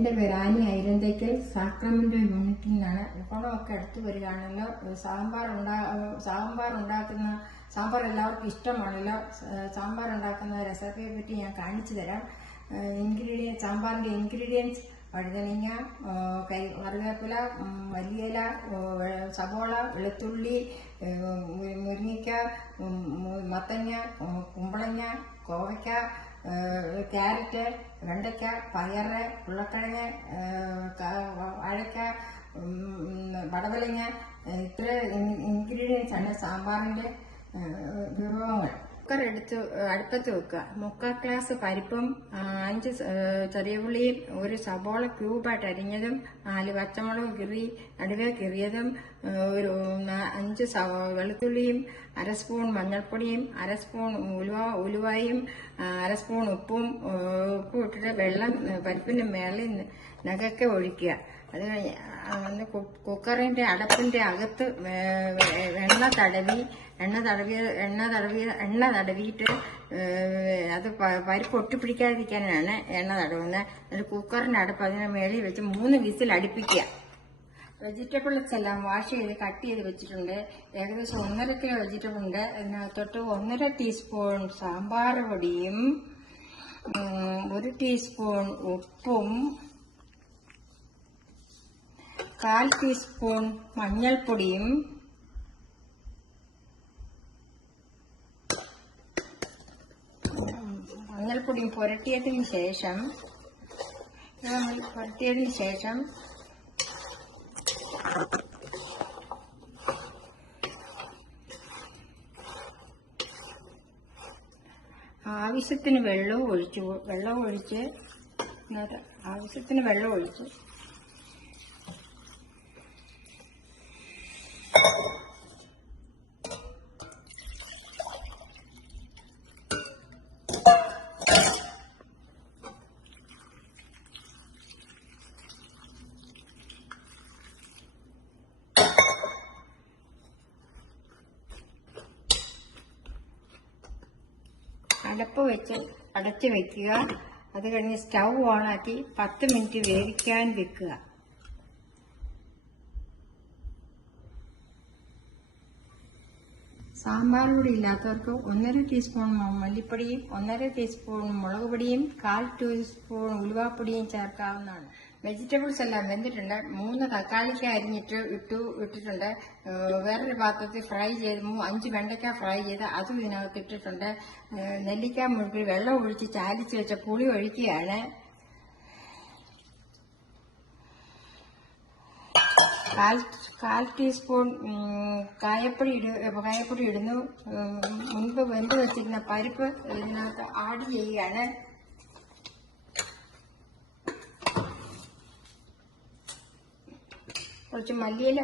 എൻ്റെ പേര് Annie ഐരന്തയ്ക്കൽ sacrament യൂണിറ്റിൽ നിന്നാണ്. ഓണമൊക്കെ അടുത്ത് വരികയാണല്ലോ. സാമ്പാർ എല്ലാവർക്കും ഇഷ്ടമാണല്ലോ. സാമ്പാർ ഉണ്ടാക്കുന്ന റെസിപ്പിയെ പറ്റി ഞാൻ കാണിച്ചു തരാം. സാമ്പാറിൻ്റെ ഇൻഗ്രീഡിയൻസ്: വഴുതനങ്ങ, കറിവേപ്പില, മല്ലിയില, സവോള, വെളുത്തുള്ളി, മുരിങ്ങയ്ക്ക, മത്തങ്ങ, കുമ്പളങ്ങ, കോവയ്ക്ക, ക്യാരറ്റ്, വെണ്ടയ്ക്ക, പയറ്, ഉരുളക്കിഴങ്ങ്, വാഴയ്ക്ക, പടവലങ്ങ. ഇത്ര ഇൻഗ്രീഡിയൻസ് ആണ് സാമ്പാറിൻ്റെ വിഭവങ്ങൾ. കുക്കർ എടുത്ത് അടുപ്പത്ത് വെക്കുക. 3/4 ഗ്ലാസ് പരിപ്പും 5 ചെറിയ ഉള്ളിയും 1 സബോള ക്യൂബായിട്ട് അരിഞ്ഞതും 4 പച്ചമുളക് നടുവേ കീറിയതും 5 വെളുത്തുള്ളിയും 1/2 സ്പൂൺ മഞ്ഞൾപ്പൊടിയും 1/2 സ്പൂൺ ഉലുവായും 1/2 സ്പൂൺ ഉപ്പും ഇട്ടിട്ട് വെള്ളം പരിപ്പിന് മേളിൽ നഖക്കെ ഒഴിക്കുക. അത് കഴിഞ്ഞ് കുക്കറിന്റെ അടപ്പിന്റെ അകത്ത് എണ്ണ തടവിയിട്ട് അത് പരിപ്പ് ഒട്ടിപ്പിടിക്കാതിരിക്കാനാണ് എണ്ണ തടവുന്നത്. എന്നിട്ട് കുക്കറിന്റെ അടപ്പ് അതിന് മേളിൽ വെച്ച് 3 വിസിൽ അടുപ്പിക്കുക. വെജിറ്റബിൾസ് എല്ലാം വാഷ് ചെയ്ത് കട്ട് ചെയ്ത് വെച്ചിട്ടുണ്ട്. ഏകദേശം 1.5 കിലോ വെജിറ്റബിൾ ഉണ്ട്. അതിനകത്തോട്ട് 1.5 ടീസ്പൂൺ സാമ്പാർ പൊടിയും 1 ടീസ്പൂൺ ഉപ്പും 1/4 ടീസ്പൂൺ മഞ്ഞൾപ്പൊടിയും പുരട്ടിയതിന് ശേഷം ആവശ്യത്തിന് വെള്ളം ഒഴിച്ച് അടപ്പ് വെച്ച് അടച്ചു വെക്കുക. അത് കഴിഞ്ഞ് സ്റ്റൗ ഓണാക്കി 10 മിനിറ്റ് വേവിക്കാൻ വെക്കുക. സാമ്പാർ പൊടി ഇല്ലാത്തവർക്ക് 1.5 ടീസ്പൂൺ മല്ലിപ്പൊടിയും 1.5 ടീസ്പൂൺ മുളക് പൊടിയും 1/4 ടീസ്പൂൺ ഉലുവാപ്പൊടിയും ചേർക്കാവുന്നതാണ്. വെജിറ്റബിൾസ് എല്ലാം വെന്തിട്ടുണ്ട്. 3 തക്കാളിക്ക അരിഞ്ഞിട്ട് ഇട്ടിട്ടുണ്ട്. വേറൊരു പാത്രത്തിൽ ഫ്രൈ ചെയ്ത് 5 വെണ്ടയ്ക്ക ഫ്രൈ ചെയ്ത് അതും ഇതിനകത്ത് ഇട്ടിട്ടുണ്ട്. നെല്ലിക്ക മുഴുവൻ വെള്ളം ഒഴിച്ച് ചാലിച്ച് വെച്ച പുളി ഒഴിക്കുകയാണ്. 1/4 ടീസ്പൂൺ കായപ്പൊടി ഇടുന്നു. മുൻപ് വെന്ത് വെച്ചിരുന്ന പരിപ്പ് ഇതിനകത്ത് ആഡ് ചെയ്യുകയാണ്. കുറച്ച് മല്ലിയില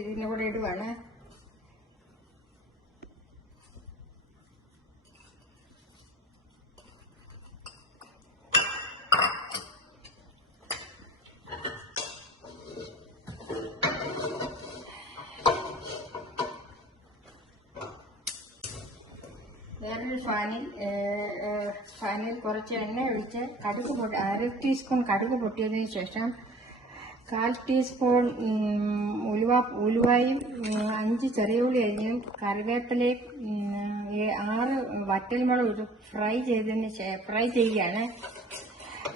ഇതിൻ്റെ കൂടെ ഇടുവാണ്. വേറൊരു ഫാനിൽ കുറച്ച് എണ്ണ ഒഴിച്ച് 1/2 ടീസ്പൂൺ കടുക് പൊട്ടിയതിന് ശേഷം 1/4 ടീസ്പൂൺ ഉലുവായും 5 ചെറിയ ഉള്ളി അരിഞ്ഞും കറിവേപ്പിലയും 6 വറ്റൽമുളക് ഫ്രൈ ചെയ്യുകയാണ്.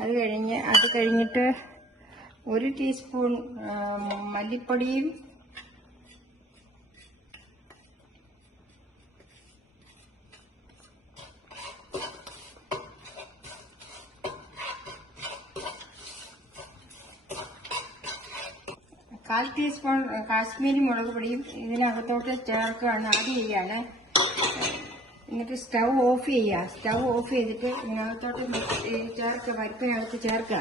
അത് കഴിഞ്ഞിട്ട് 1 ടീസ്പൂൺ മല്ലിപ്പൊടിയും 1/4 ടീസ്പൂൺ കാശ്മീരി മുളക് പൊടിയും ഇതിനകത്തോട്ട് ആഡ് ചെയ്യാണ്. എന്നിട്ട് സ്റ്റൗ ഓഫ് ചെയ്തിട്ട് ഇതിനകത്തോട്ട് പരിപ്പിനകത്ത് ചേർക്കുക.